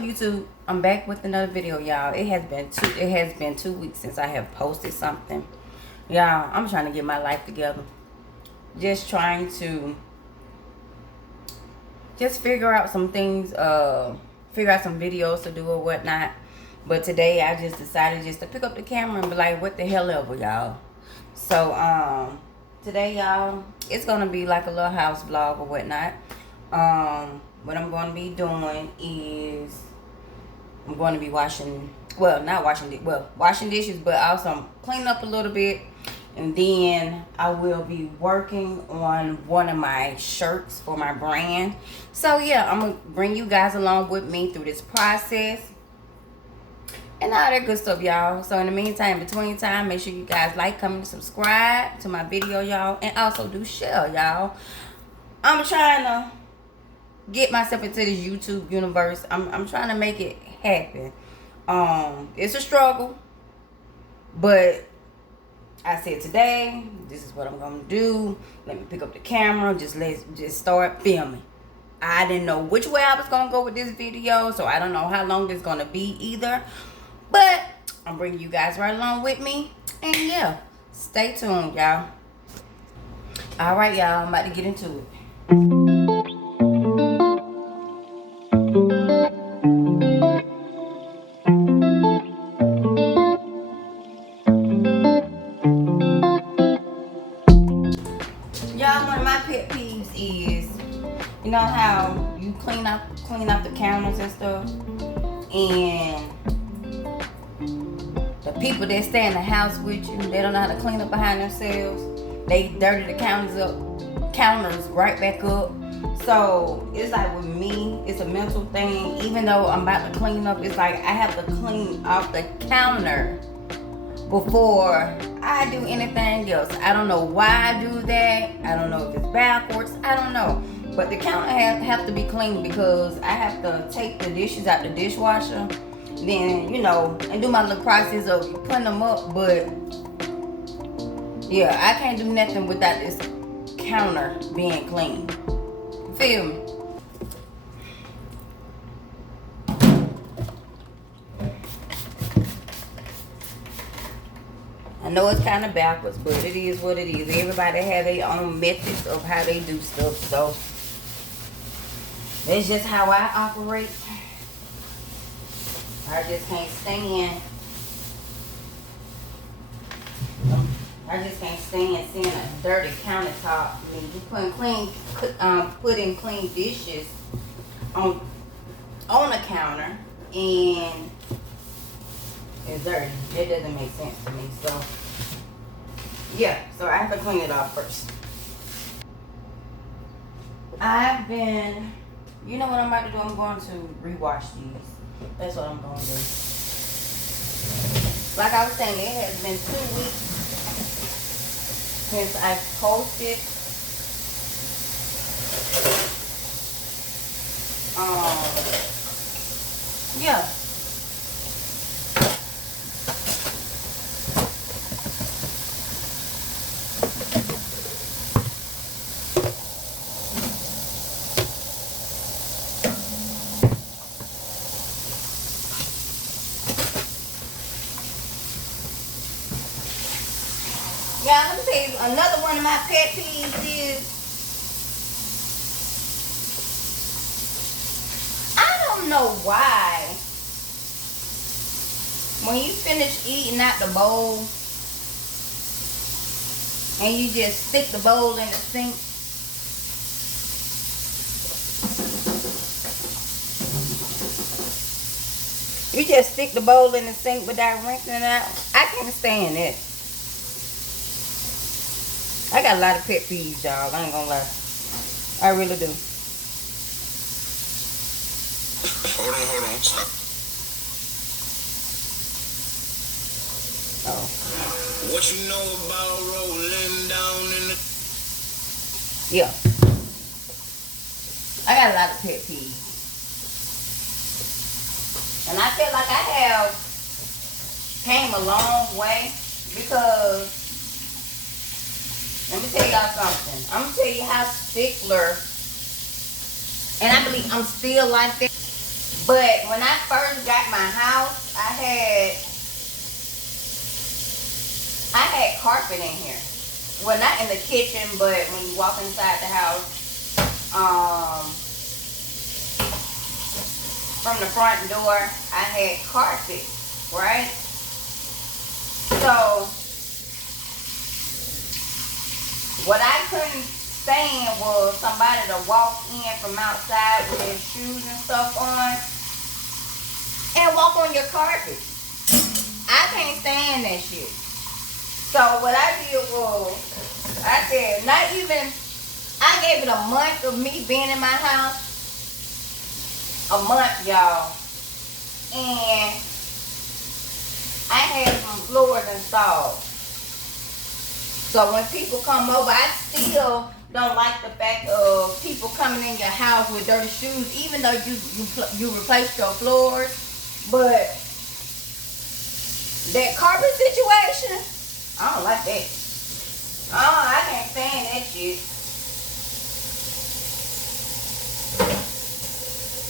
up, YouTube? I'm back with another video, y'all. It has been 2 weeks since I have posted something. Y'all, I'm trying to get my life together. Just trying to figure out some things, figure out some videos to do or whatnot. But today I just decided just to pick up the camera and be like, what the hell ever, y'all. So today, y'all, it's gonna be like a little house vlog or whatnot. What I'm going to be doing is I'm going to be washing dishes, but also cleaning up a little bit. And then I will be working on one of my shirts for my brand. So yeah, I'm going to bring you guys along with me through this process and all that good stuff, y'all. So in the meantime, between time, make sure you guys like, comment, and subscribe to my video, y'all. And also do share, y'all. I'm trying to get myself into this YouTube universe. I'm trying to make it happen. It's a struggle, but I said today, this is what I'm gonna do. Let me pick up the camera. Let's start filming. I didn't know which way I was gonna go with this video, so I don't know how long it's gonna be either. But I'm bringing you guys right along with me, and yeah, stay tuned, y'all. All right, y'all. I'm about to get into it. Y'all, one of my pet peeves is, you know how you clean up the counters and stuff, and the people that stay in the house with you, they don't know how to clean up behind themselves. They dirty the counters right back up. So it's like with me, it's a mental thing. Even though I'm about to clean up, it's like I have to clean off the counter before I do anything else. I don't know why I do that. I don't know if it's backwards. I don't know. But the counter have to be clean because I have to take the dishes out the dishwasher. Then, you know, and do my little process of putting them up. But yeah, I can't do nothing without this counter being clean. Feel me? I know it's kind of backwards, but it is what it is. Everybody have their own methods of how they do stuff, so that's just how I operate. I just can't stand seeing a dirty countertop. I mean, you putting clean dishes on the counter and it's dirty. That doesn't make sense to me. So yeah, so I have to clean it off first. You know what I'm about to do? I'm going to rewash these. That's what I'm going to do. Like I was saying, it has been 2 weeks since I posted. Yeah. Yeah, let me tell you, another one of my pet peeves is, I don't know why, when you finish eating out the bowl, and you just stick the bowl in the sink, without rinsing it out. I can't stand it. I got a lot of pet peeves, y'all. I ain't gonna lie. I really do. Hold on. Stop. Oh. What you know about rolling down in the... Yeah. I got a lot of pet peeves. And I feel like I have came a long way because, let me tell y'all something. I'm going to tell you how stickler, and I believe I'm still like that, But when I first got my house, I had carpet in here. Well, not in the kitchen, but when you walk inside the house, from the front door, I had carpet, right? So, what I couldn't stand was somebody to walk in from outside with their shoes and stuff on and walk on your carpet. I can't stand that shit. So what I did was, I said, I gave it a month of me being in my house. A month, y'all. And I had some floors installed. So when people come over, I still don't like the fact of people coming in your house with dirty shoes, even though you replaced your floors. But that carpet situation, I don't like that. Oh, I can't stand that shit.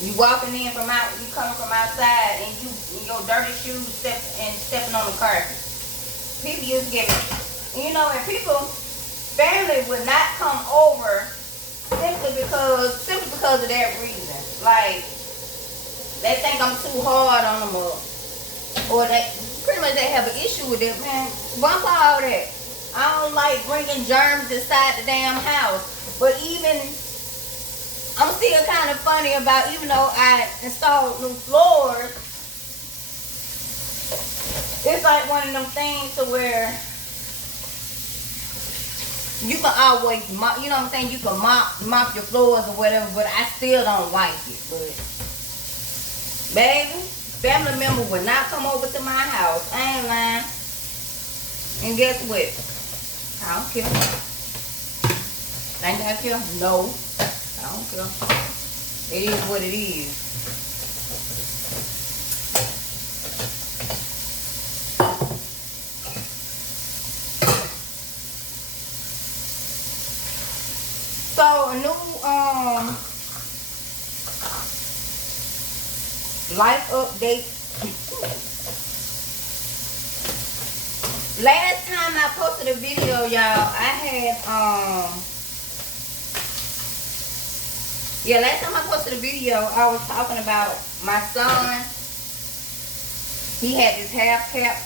You walking in from out, you coming from outside, and you in your dirty shoes stepping on the carpet. People used to get me, you know, and family would not come over simply because of that reason. Like, they think I'm too hard on them, or they pretty much they have an issue with it, man. Bump all that. I don't like bringing germs inside the damn house. But even, I'm still kind of funny about, even though I installed new floors, it's like one of them things to where you can always mop, you know what I'm saying? You can mop your floors or whatever, but I still don't like it. But, baby, family member would not come over to my house. I ain't lying. And guess what? I don't care. Think I care? No. I don't care. It is what it is. So a new life update. Last time I posted a video, y'all, I had last time I posted a video, I was talking about my son. He had this half cap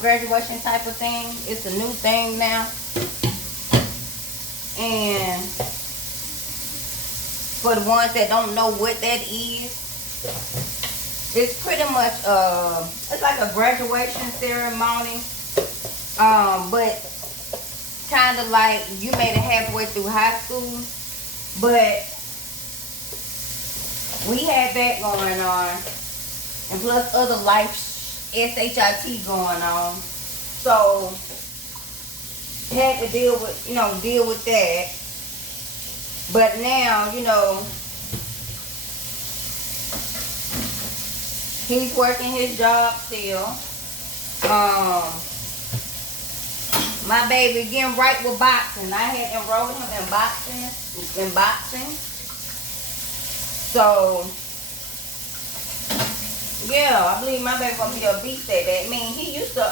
graduation type of thing. It's a new thing now. And for the ones that don't know what that is, it's pretty much it's like a graduation ceremony, but kind of like you made it halfway through high school. But we had that going on, and plus other life SHIT going on, so had to deal with that. But now, he's working his job still. My baby getting right with boxing. I had enrolled him in boxing. So yeah, I believe my baby gonna be a beast at that. I mean, he used to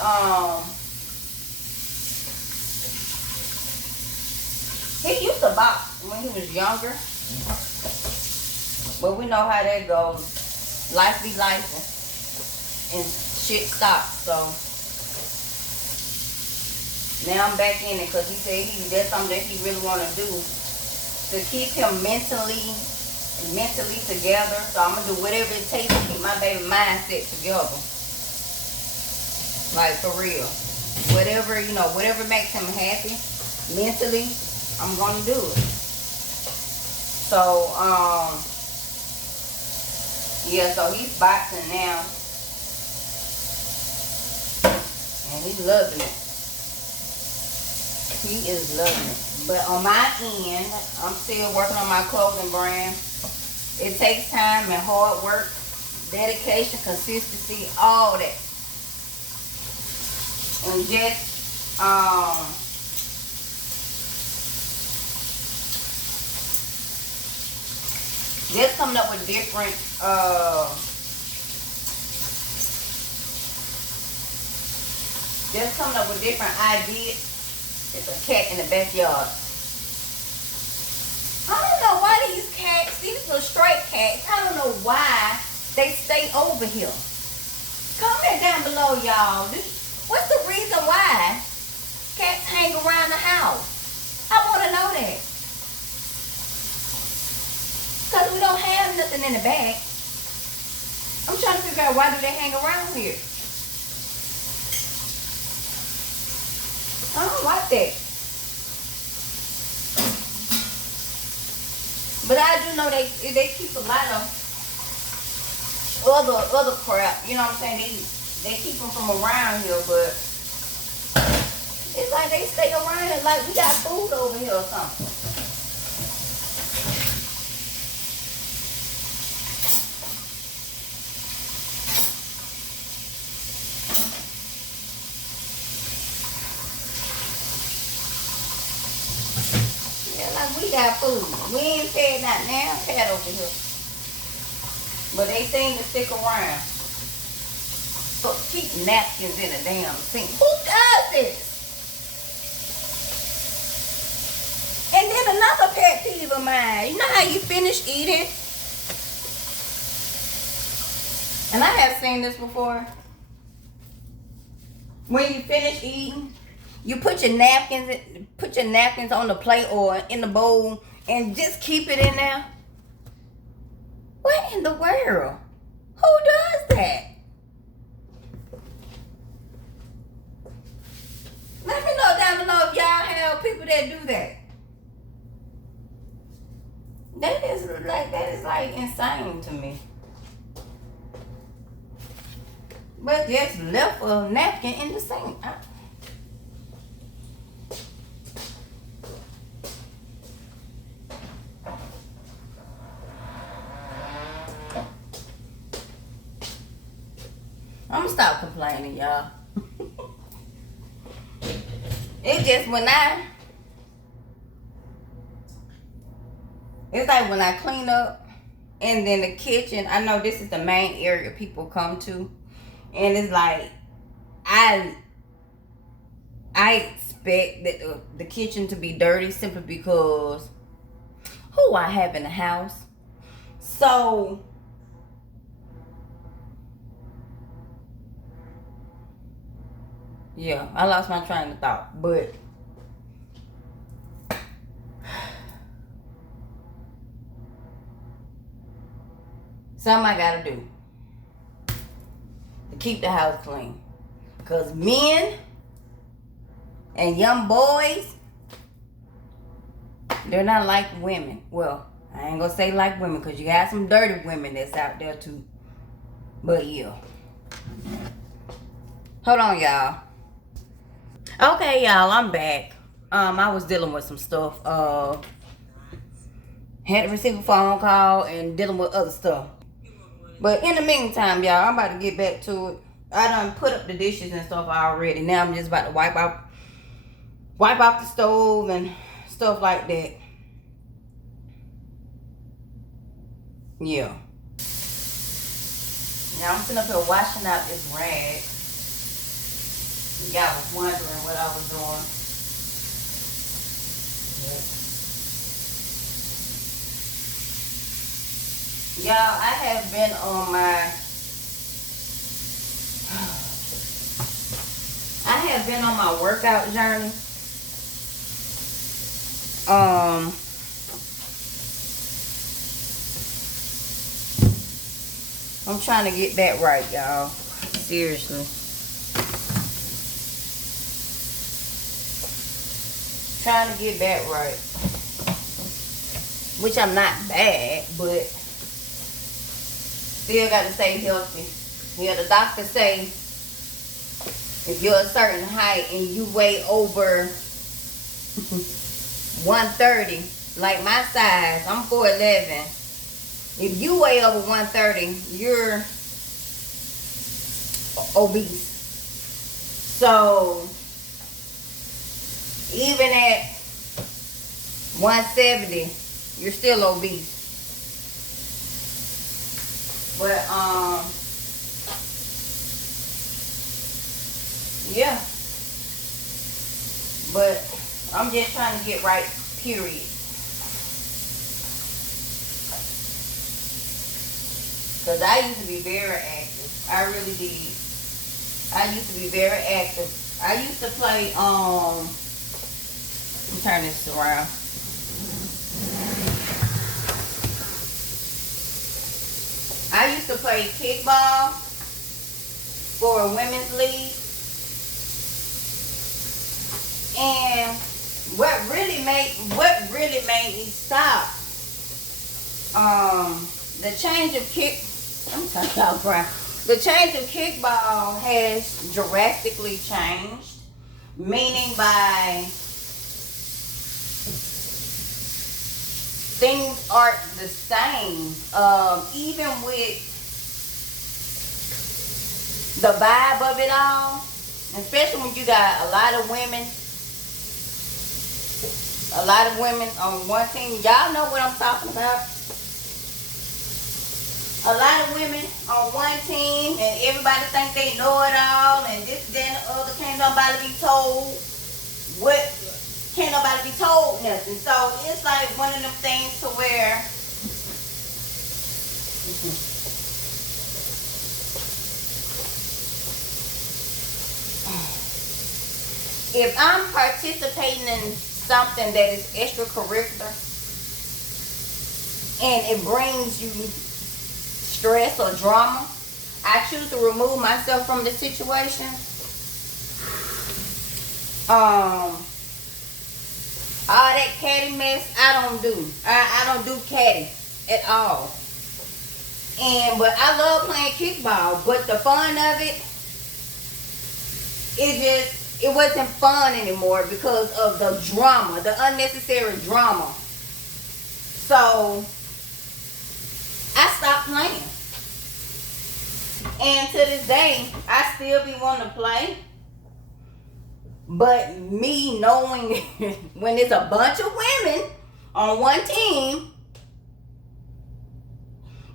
box when he was younger. But we know how that goes. Life be life and shit stops. So now I'm back in it because he said that's something that he really want to do to keep him mentally together. So I'm gonna do whatever it takes to keep my baby mindset together. Like, for real. Whatever makes him happy mentally, I'm gonna do it. So so he's boxing now, and he's loving it. He is loving it. But on my end, I'm still working on my clothing brand. It takes time and hard work, dedication, consistency, all that. And just coming up with different Just coming up with different ideas. There's a cat in the backyard. I don't know why these cats, these little stray cats, I don't know why they stay over here. Comment down below, y'all. What's the reason why cats hang around the house? I want to know that. Because we don't have nothing in the back. I'm trying to figure out why do they hang around here. I don't like that. But I do know they keep a lot of other crap. You know what I'm saying? They keep them from around here, but it's like they stay around it like we got food over here or something. We got food. We ain't fed not now cat over here. But they seem to stick around. So keep napkins in a damn sink. Who does this? And then another pet peeve of mine. You know how you finish eating? And I have seen this before. When you finish eating, you put your napkins on the plate or in the bowl and just keep it in there. What in the world? Who does that? Let me know down below if y'all have people that do that. That is like insane to me. But just left a napkin in the sink. I'm gonna stop complaining, y'all. It's just it's like when I clean up and then the kitchen, I know this is the main area people come to. And it's like, I expect that the kitchen to be dirty simply because who I have in the house. So, yeah, I lost my train of thought, but something I gotta do to keep the house clean. Because men and young boys, they're not like women. Well, I ain't gonna say like women because you got some dirty women that's out there too. But yeah. Hold on, y'all. Okay, y'all, I'm back. I was dealing with some stuff. Had to receive a phone call and dealing with other stuff. But in the meantime, y'all, I'm about to get back to it. I done put up the dishes and stuff already. Now I'm just about to wipe off the stove and stuff like that. Yeah. Now I'm sitting up here washing out this rag. Y'all was wondering what I was doing. Y'all, I have been on my workout journey. I'm trying to get that right, y'all. Seriously. Trying to get that right. Which I'm not bad, but still got to stay healthy. Yeah, the doctor say if you're a certain height and you weigh over 130, like my size, I'm 4'11". If you weigh over 130, you're obese. So even at 170, you're still obese. But yeah, But I'm just trying to get right, period. Because I used to be very active. I really did. I used to be very active. I used to play, let me turn this around. I used to play kickball for a women's league. And what really made me stop, the change of the change of kickball has drastically changed, meaning by things aren't the same. Even with the vibe of it all, especially when you got a lot of women on one team. Y'all know what I'm talking about. A lot of women on one team, and everybody think they know it all, and this, then the other. Can't nobody be told nothing. So it's like one of them things to where if I'm participating in something that is extracurricular and it brings you stress or drama, I choose to remove myself from the situation. All that catty mess, I don't do. I don't do catty at all. But I love playing kickball, but the fun of it, it wasn't fun anymore because of the drama, the unnecessary drama. So I stopped playing. And to this day, I still be wanting to play. But me knowing when it's a bunch of women on one team,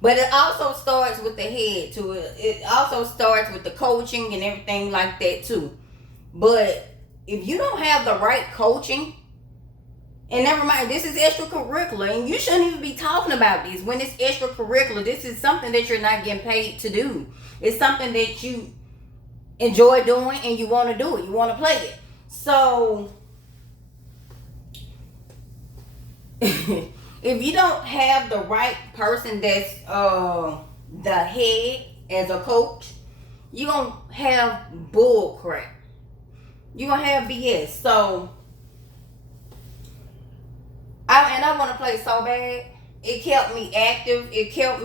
but it also starts with the head too. It also starts with the coaching and everything like that too. But if you don't have the right coaching, and never mind, this is extracurricular, and you shouldn't even be talking about this when it's extracurricular. This is something that you're not getting paid to do. It's something that you enjoy doing and you want to do it. You want to play it. So if you don't have the right person that's the head as a coach, you're going to have bull crap. You're going to have BS. So I want to play so bad. It kept me active. It kept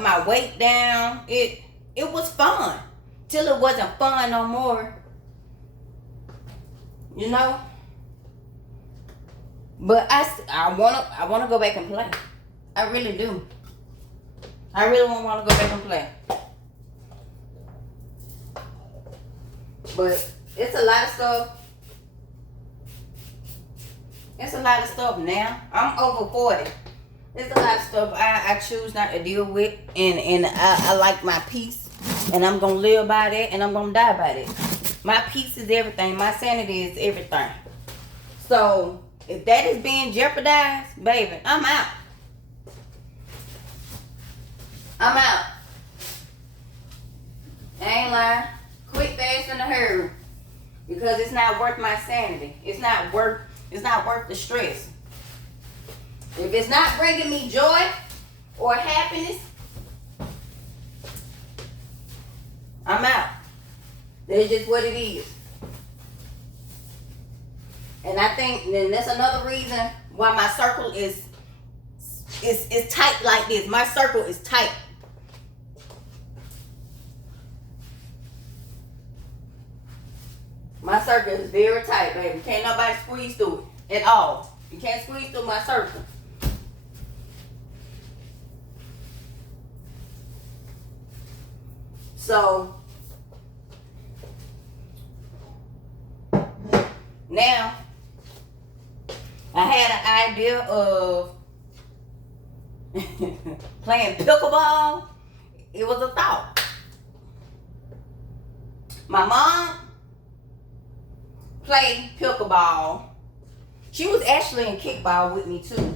my weight down. It was fun till it wasn't fun no more. You know? But I wanna go back and play. I really do. I really want to go back and play. But it's a lot of stuff. It's a lot of stuff now. I'm over 40. There's a lot of stuff I choose not to deal with, and I like my peace, and I'm gonna live by that, and I'm gonna die by that. My peace is everything. My sanity is everything. So if that is being jeopardized, baby, I'm out. I'm out. I ain't lying. Quick, fast, in a hurry, because it's not worth my sanity. It's not worth the stress. If it's not bringing me joy or happiness, I'm out. That's just what it is. And I think then that's another reason why my circle is tight like this. My circle is tight. My circle is very tight, baby. Can't nobody squeeze through it at all. You can't squeeze through my circle. So now I had an idea of playing pickleball. It was a thought. My mom play pickleball. She was actually in kickball with me too.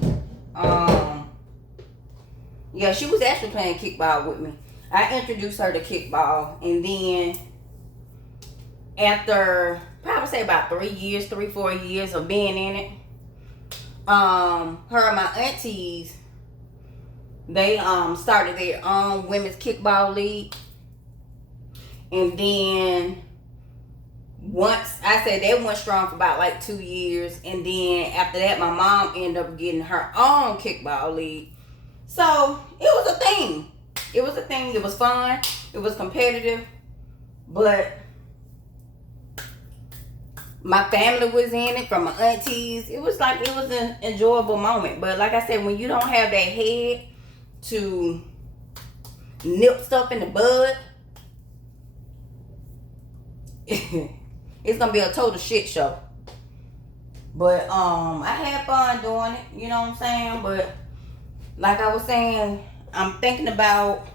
Yeah, she was actually playing kickball with me. I introduced her to kickball, and then after probably say about 4 years of being in it, her and my aunties, they started their own women's kickball league. And then once I said they went strong for about like 2 years, and then after that my mom ended up getting her own kickball league. So it was a thing. It was a thing. It was fun. It was competitive. But my family was in it, from my aunties. It was an enjoyable moment. But like I said, when you don't have that head to nip stuff in the bud, it's gonna be a total shit show. But I had fun doing it, you know what I'm saying? But like I was saying, I'm thinking about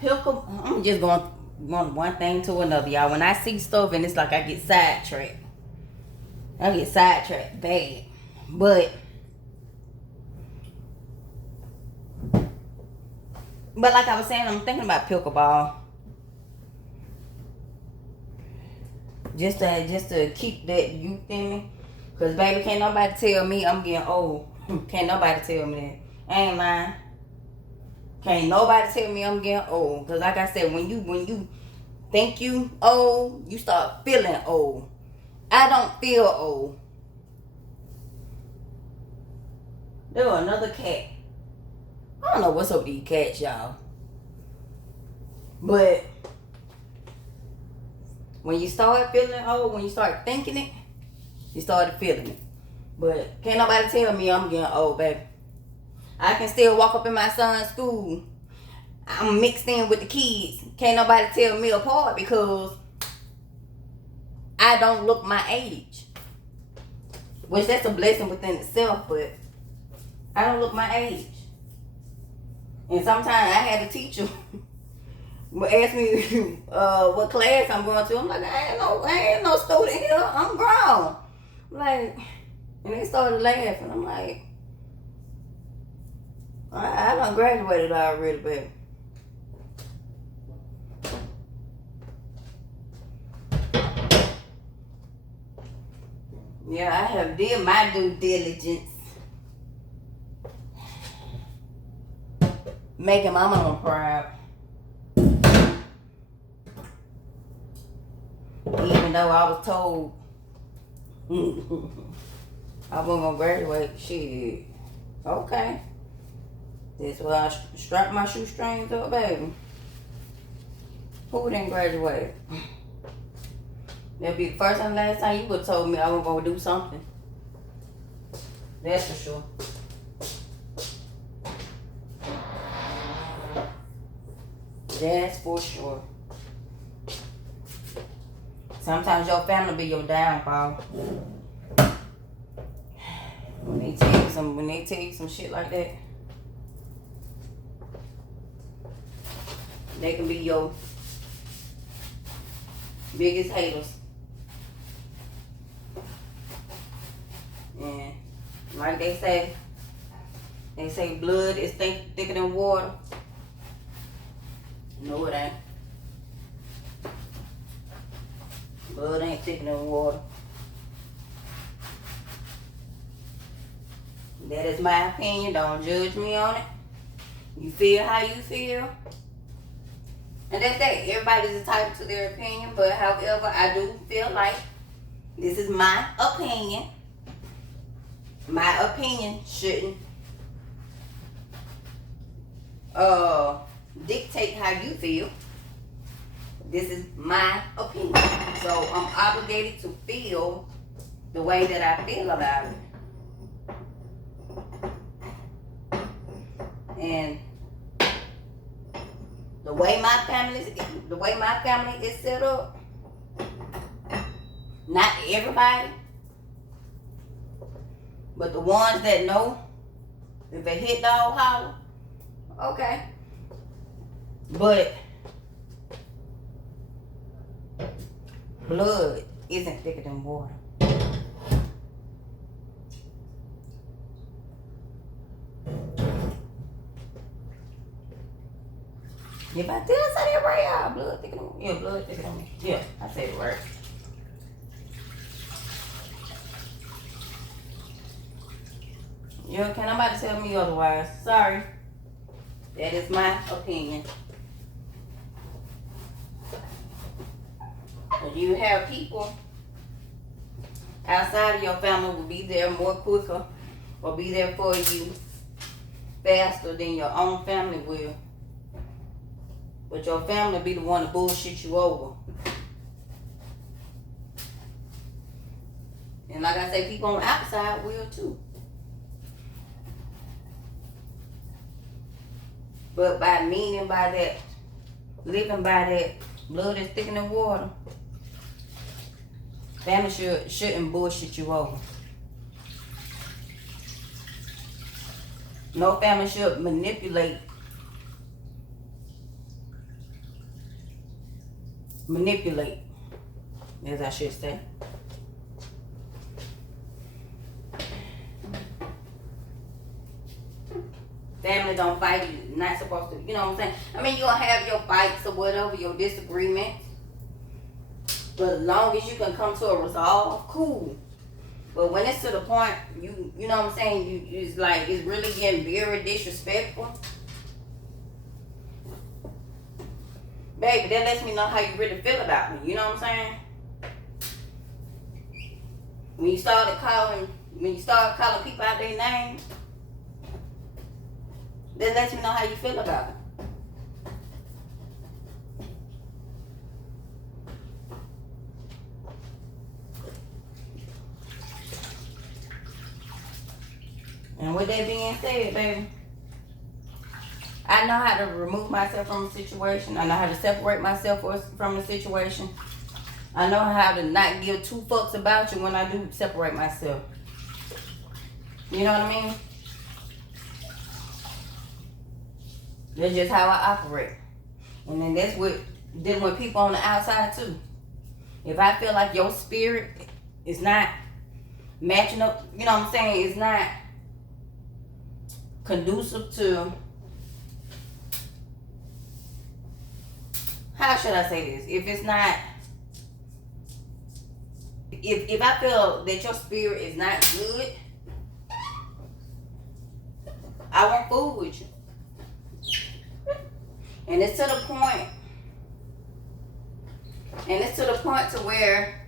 pickle. I'm just going one thing to another, y'all. When I see stuff and it's like I get sidetracked. I get sidetracked bad. But like I was saying, I'm thinking about pickleball. Just to keep that youth in me. Cause baby, can't nobody tell me I'm getting old. Can't nobody tell me that. I ain't lying. Can't nobody tell me I'm getting old. Cause like I said, when you think you old, you start feeling old. I don't feel old. There was another cat. I don't know what's up with these cats, y'all. But when you start feeling old, when you start thinking it, you started feeling it. But can't nobody tell me I'm getting old, baby. I can still walk up in my son's school. I'm mixed in with the kids. Can't nobody tell me apart because I don't look my age. Which that's a blessing within itself, but I don't look my age. And sometimes I had a teacher ask me what class I'm going to. I'm like, I ain't no student here. I'm grown. Like, and they started laughing. I'm like, I done graduated already, baby. Yeah, I have did my due diligence. Making my mama proud. Even though I was told I wasn't gonna graduate, shit. Okay. That's why I strapped my shoestrings up, baby. Who didn't graduate? That'd be the first and last time you would have told me I was gonna do something. That's for sure. That's for sure. Sometimes your family be your downfall. When they tell you some shit like that, they can be your biggest haters. And like they say blood is thicker than water. No, it ain't. Blood ain't thicker than water. That is my opinion. Don't judge me on it. You feel how you feel. And that's that. Everybody's entitled to their opinion. But however, I do feel like this is my opinion. My opinion shouldn't dictate how you feel. This is my opinion. So I'm obligated to feel the way that I feel about it. And the way my family is set up, not everybody, but the ones that know, if a hit dog holler, okay. But Blood isn't thicker than water. If I did say that right, y'all, blood thicker than water. Yeah, blood thicker than water. Yeah, I said it right. Yeah, can nobody tell me otherwise? Sorry. That is my opinion. But you have people outside of your family will be there more quicker or be there for you faster than your own family will. But your family be the one to bullshit you over. And like I say, people on the outside will too. But by meaning by that, living by that, blood is thicker than water, family shouldn't bullshit you over. No family should manipulate as I should say. Family don't fight, you're not supposed to, you know what I'm saying? I mean, you'll have your fights or whatever, your disagreements. But as long as you can come to a resolve, cool. But when it's to the point, you know what I'm saying, it's like, it's really getting very disrespectful. Baby, that lets me know how you really feel about me, you know what I'm saying? When you start calling people out their names, that lets me know how you feel about it. And with that being said, baby, I know how to remove myself from a situation. I know how to separate myself from the situation. I know how to not give two fucks about you when I do separate myself. You know what I mean? That's just how I operate. And then that's what dealing with people on the outside too. If I feel like your spirit is not matching up, you know what I'm saying, it's not conducive to, how should I say this? If it's not, if I feel that your spirit is not good, I won't fool with you. And it's to the point to where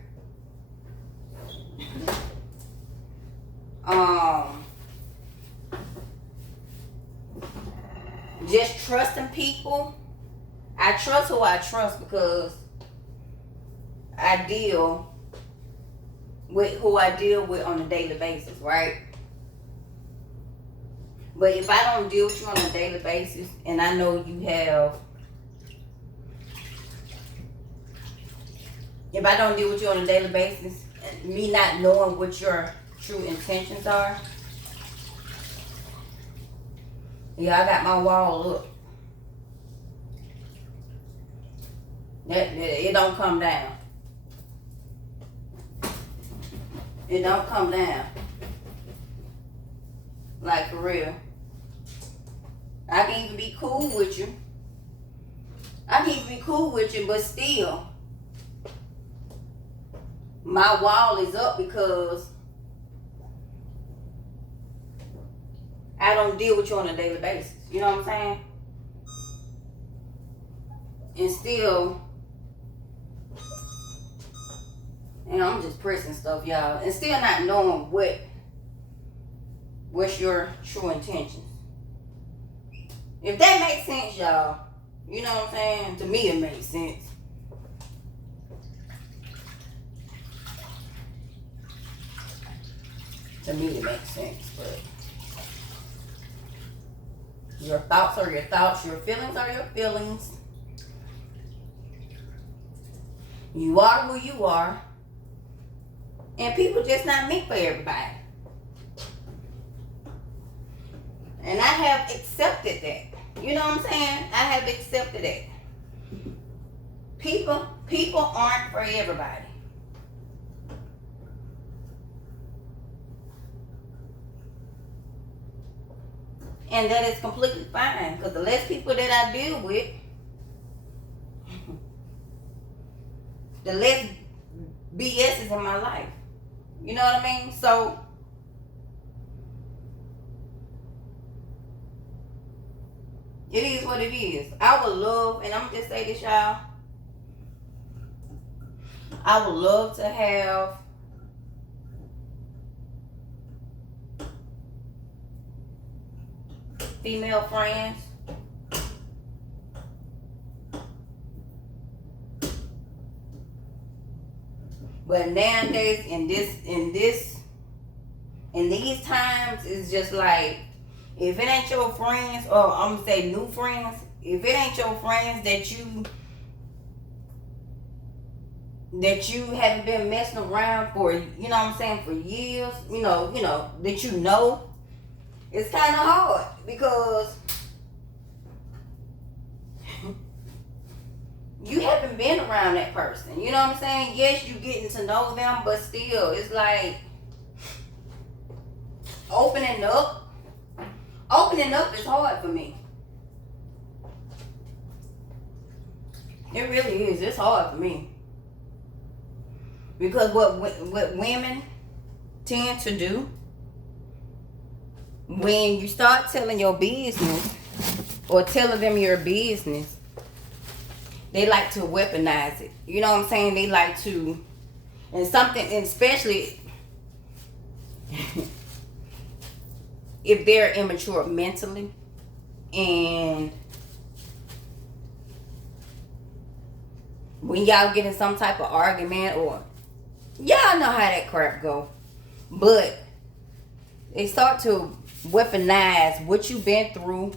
just trusting people. I trust who I trust because I deal with who I deal with on a daily basis, right? But if I don't deal with you on a daily basis and I know you have, if I don't deal with you on a daily basis, me not knowing what your true intentions are, yeah, I got my wall up. It don't come down. It don't come down. Like, for real. I can even be cool with you. But still, my wall is up because I don't deal with you on a daily basis. You know what I'm saying? And still, and I'm just pressing stuff, y'all. And still not knowing what's your true intentions. If that makes sense, y'all. You know what I'm saying? To me, it makes sense. To me, it makes sense. But your thoughts are your thoughts. Your feelings are your feelings. You are who you are. And people just not meant for everybody. And I have accepted that. You know what I'm saying? I have accepted that. People aren't for everybody. And that is completely fine. Because the less people that I deal with, the less BS is in my life. You know what I mean? So, it is what it is. I would love, and I'm going to just say this, y'all. I would love to have female friends. But nowadays, in these times, it's just like, if it ain't your friends, or I'm gonna say new friends, if it ain't your friends that you haven't been messing around for, you know what I'm saying, for years, you know, that you know, it's kind of hard because you haven't been around that person. You know what I'm saying? Yes, you getting to know them, but still, it's like opening up is hard for me. It really is. It's hard for me. Because what women tend to do, when you start telling your business or telling them your business, they like to weaponize it. You know what I'm saying? They like to, and especially if they're immature mentally, and when y'all get in some type of argument, or y'all know how that crap go, but they start to weaponize what you've been through,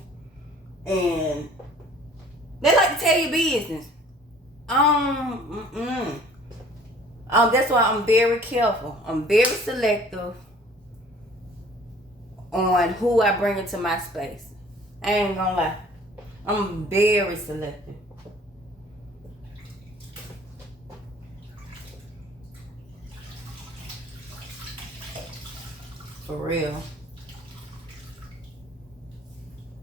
and they like to tell your business. That's why I'm very careful. I'm very selective on who I bring into my space. I ain't gonna lie. I'm very selective. For real.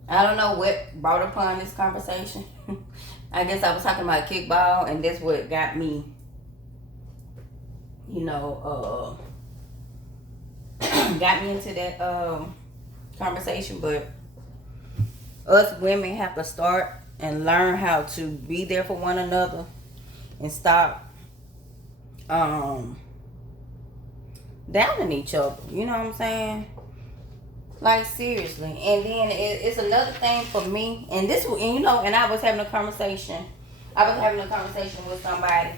I don't know what brought upon this conversation. I guess I was talking about kickball, and that's what got me, got me into that conversation. But us women have to start and learn how to be there for one another and stop downing each other. You know what I'm saying? Like, seriously. And then it's another thing for me, and I was having a conversation. I was having a conversation with somebody,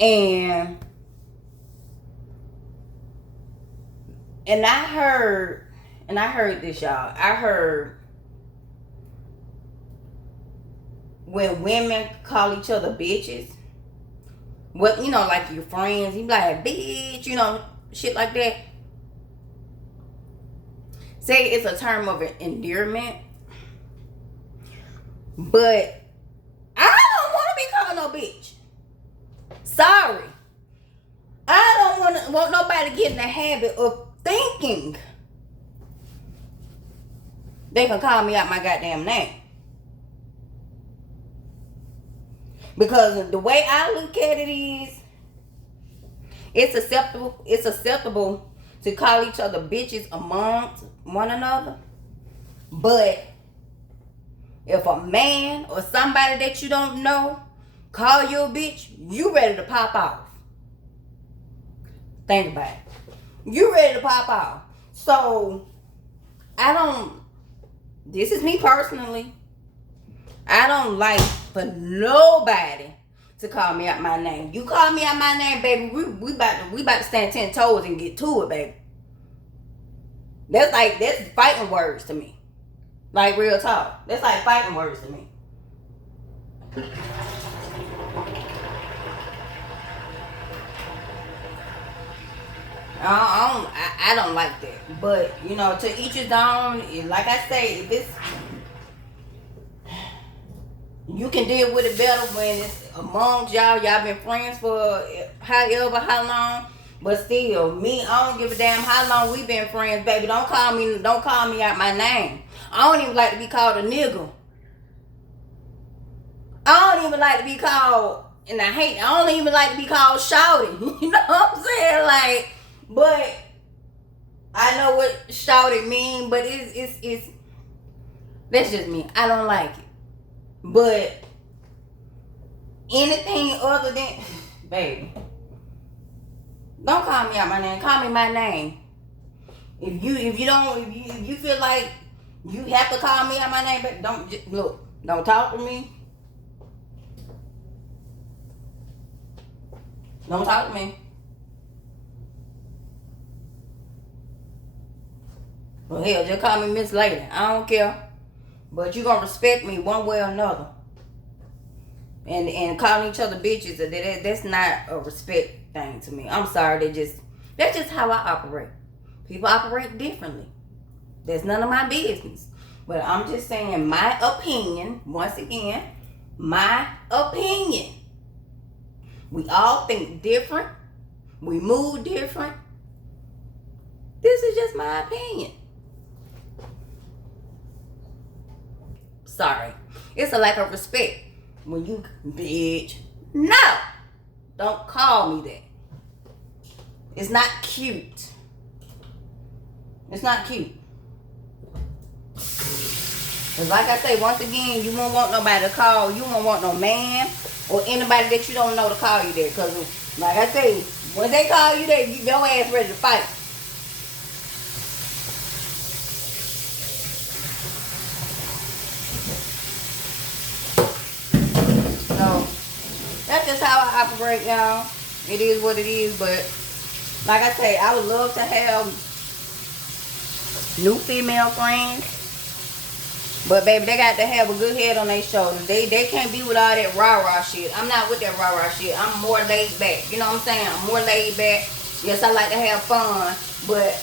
and I heard this, y'all. I heard when women call each other bitches, like your friends, you be like, bitch, shit like that. Say it's a term of endearment, but I don't want to be called no bitch. Sorry. I don't want nobody to get in the habit of thinking they can call me out my goddamn name. Because the way I look at it is, it's acceptable to call each other bitches amongst one another. But if a man or somebody that you don't know call you a bitch, you ready to pop off. Think about it. You ready to pop off. So, this is me personally, I don't like for nobody to call me out my name. You call me out my name, baby, we about to stand 10 toes and get to it, baby. That's fighting words to me. Like, real talk. That's like fighting words to me. I don't like that. But, to each his own. Like I say, if it's, You can deal with it better when it's amongst y'all. Y'all been friends for how long. But still, me, I don't give a damn how long we been friends, baby. Don't call me out my name. I don't even like to be called a nigga. I don't even like to be called, and I don't even like to be called shouty. You know what I'm saying? Like, but I know what shouty mean, but it's that's just me. I don't like it. But anything other than, baby, don't call me out my name. Call me my name. If you feel like you have to call me out my name, but don't talk to me. Don't talk to me. Well, hell, just call me Miss Lady. I don't care. But you gonna respect me one way or another. And calling each other bitches, that's not a respect thing to me. I'm sorry, that's just how I operate. People operate differently. That's none of my business. But I'm just saying my opinion, once again, my opinion. We all think different. We move different. This is just my opinion. Sorry. It's a lack of respect. When you, bitch. No. Don't call me that. It's not cute. It's not cute. Cause like I say, once again, you won't want nobody to call. You won't want no man or anybody that you don't know to call you that. Cause like I say, when they call you that, your ass ready to fight. So that's just how I operate, y'all. It is what it is, but like I say, I would love to have new female friends. But baby, they got to have a good head on their shoulders. They can't be with all that rah-rah shit. I'm not with that rah-rah shit. I'm more laid back. You know what I'm saying? I'm more laid back. Yes, I like to have fun, but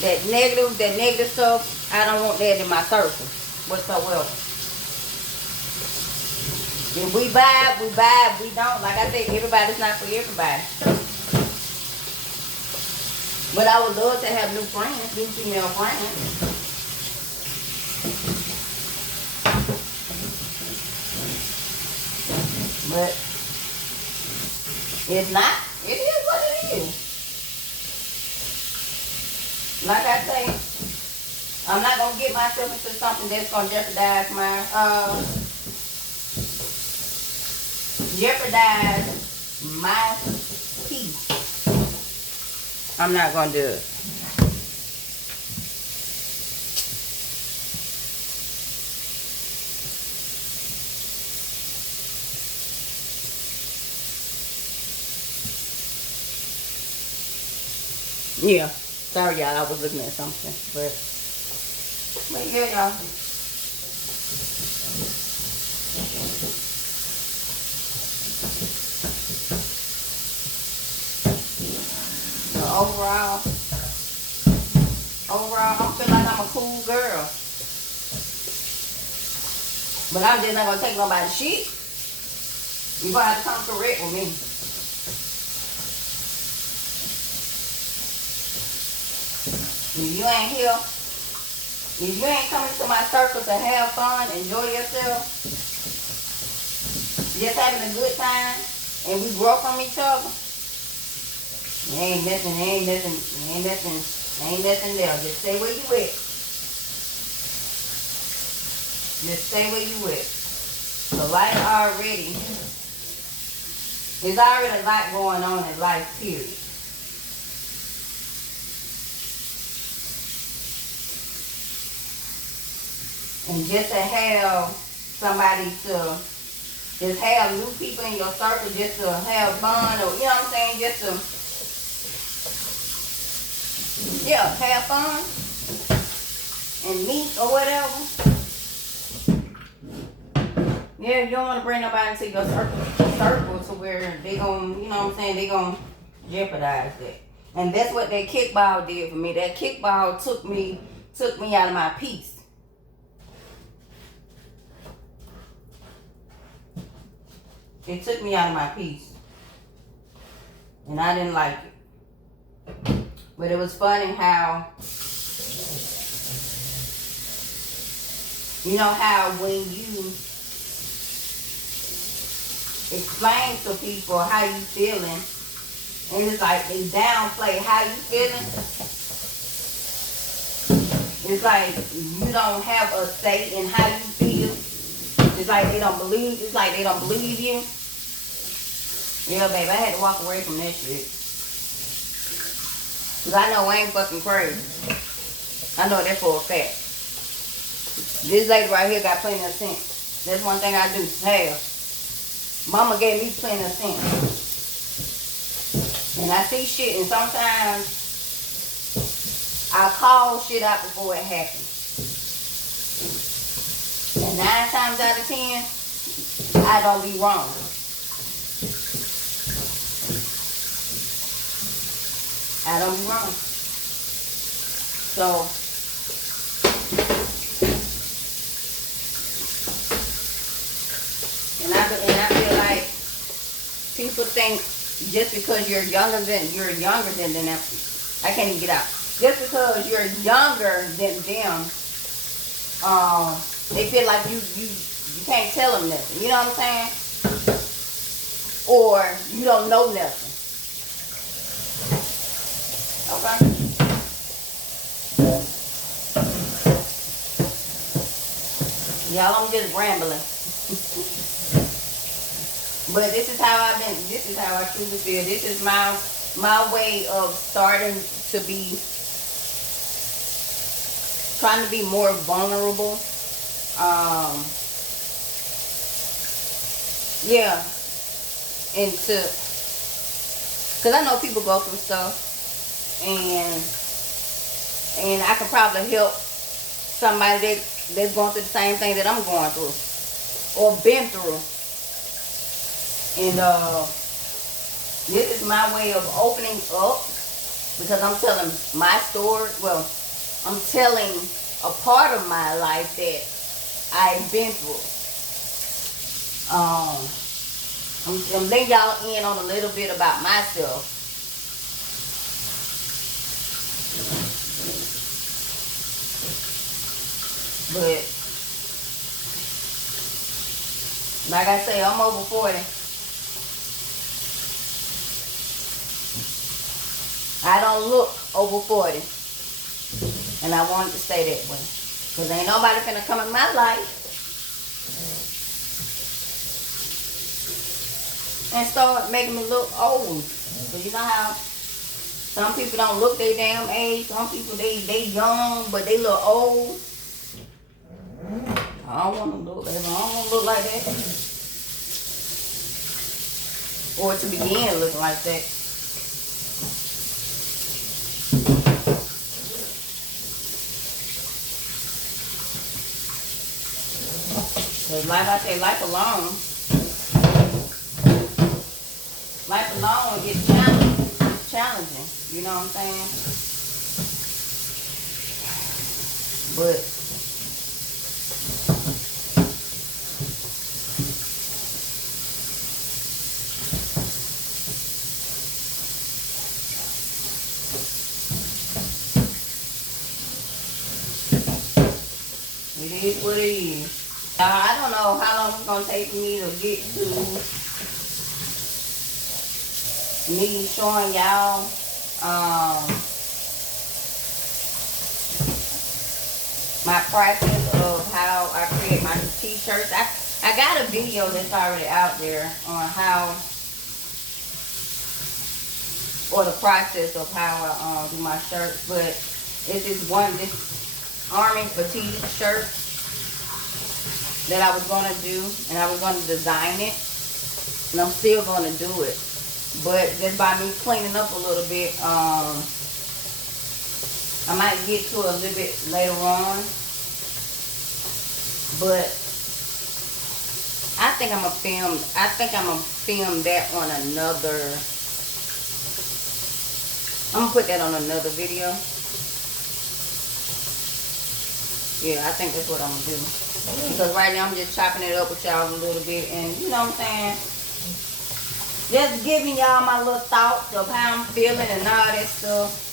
that negative stuff, I don't want that in my circle whatsoever. If we vibe, we vibe. We don't. Like I said, everybody's not for everybody. But I would love to have new friends, new female friends. But it's not. It is what it is. Like I say, I'm not gonna get myself into something that's gonna jeopardize my peace. I'm not gonna do it. Yeah. Sorry, y'all. I was looking at something. But yeah, y'all. So overall, I feel like I'm a cool girl. But I'm just not going to take nobody's shit. You're going to have to come correct with me. If you ain't here, if you ain't coming to my circle to have fun, enjoy yourself, just having a good time, and we grow from each other, ain't nothing there. Just stay where you at. Just stay where you at. The life already, there's already a lot going on in life, period. And just to have somebody to just have new people in your circle, just to have fun, or you know what I'm saying, just to, yeah, have fun and meet or whatever. Yeah, you don't want to bring nobody into your circle to where they gon', you know what I'm saying, they gon' jeopardize that. And that's what that kickball did for me. That kickball took me out of my peace. It took me out of my peace. And I didn't like it. But it was funny how, you know how when you explain to people how you feeling, and it's like they downplay how you feeling. It's like you don't have a say in how you feel. It's like they don't believe. It's like they don't believe you. Yeah, babe, I had to walk away from that shit. Cause I know I ain't fucking crazy. I know that for a fact. This lady right here got plenty of sense. That's one thing I do have. Mama gave me plenty of sense. And I see shit, and sometimes I call shit out before it happens. And 9 times out of 10, I don't be wrong. I don't be wrong. So, and I feel like people think just because you're younger than them. I can't even get out. Just because you're younger than them, they feel like you can't tell them nothing. You know what I'm saying? Or you don't know nothing. Okay. Y'all, I'm just rambling. But this is how I truly feel. This is my way of starting to be, trying to be more vulnerable. Yeah. And cause I know people go through stuff, and I can probably help somebody that's going through the same thing that I'm going through or been through. And this is my way of opening up, because I'm telling my story. Well, I'm telling a part of my life that I've been through. I'm letting y'all in on a little bit about myself. But like I say, I'm over 40. I don't look over 40. And I want it to stay that way. Because ain't nobody finna come in my life and start making me look old. So you know how some people don't look their damn age. Some people, they young, but they look old. I don't want to look like that. I don't want to look like that. Or to begin looking like that. Because like I say, life alone gets challenging. You know what I'm saying? But it is what it is. I don't know how long it's going to take me to get to me showing y'all my process of how I create my t-shirts. I got a video that's already out there on how, or the process of how I do my shirts, but it's this Army fatigue shirt that I was going to do, and I was going to design it, and I'm still going to do it, but just by me cleaning up a little bit, I might get to it a little bit later on, but I think I'm gonna film that on another, I'm gonna put that on another video. Yeah, I think that's what I'm gonna do. Because right now I'm just chopping it up with y'all a little bit, and you know what I'm saying? Just giving y'all my little thoughts of how I'm feeling and all that stuff.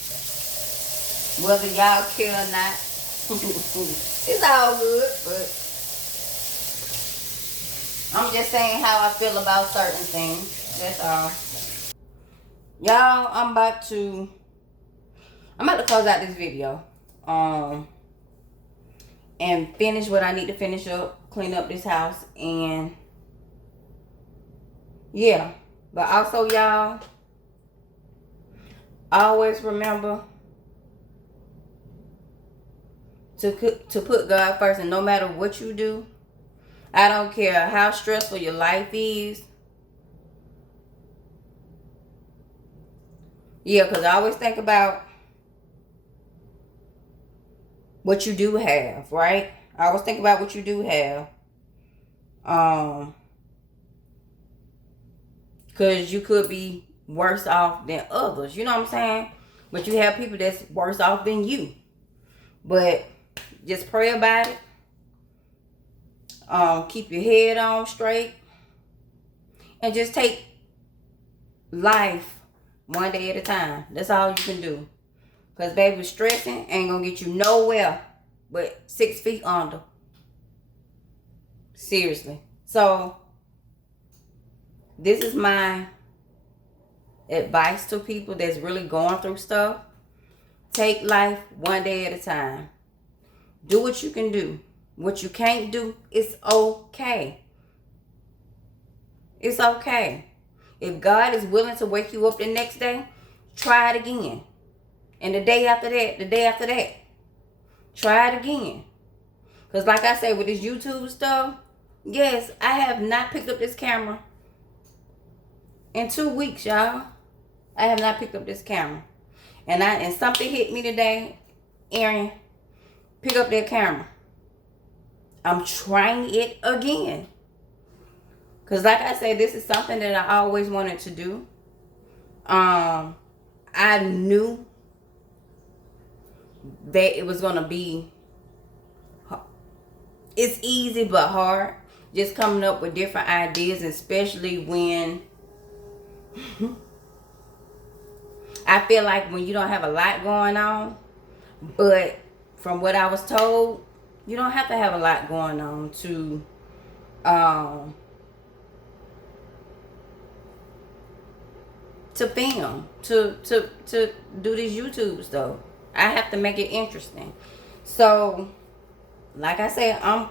Whether y'all care or not. It's all good, but I'm just saying how I feel about certain things. That's all. Y'all, I'm about to close out this video. And finish what I need to finish up, clean up this house, and yeah. But also, y'all, always remember to put God first, and no matter what you do, I don't care how stressful your life is. Yeah, because I always think about what you do have, right? I always think about what you do have. Because you could be worse off than others. You know what I'm saying? But you have people that's worse off than you. But just pray about it. Keep your head on straight. And just take life one day at a time. That's all you can do. Because, baby, stressing ain't going to get you nowhere but 6 feet under. Seriously. So, this is my advice to people that's really going through stuff. Take life one day at a time. Do what you can do. What you can't do, it's okay. It's okay. If God is willing to wake you up the next day, try it again. And the day after that, try it again. Because like I said, with this YouTube stuff, yes, I have not picked up this camera in 2 weeks, y'all. I have not picked up this camera. And something hit me today. Aaron, pick up that camera. I'm trying it again. Because like I said, this is something that I always wanted to do. I knew that it was going to be, it's easy but hard. Just coming up with different ideas, especially when I feel like when you don't have a lot going on. But from what I was told, you don't have to have a lot going on to film, to do this YouTube stuff. I have to make it interesting. So, like I said, I'm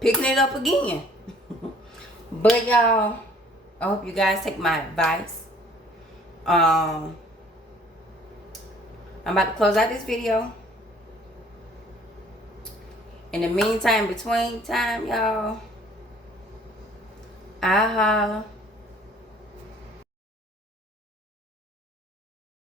picking it up again. But y'all, I hope you guys take my advice. I'm about to close out this video. In the meantime, between time, y'all, I holla.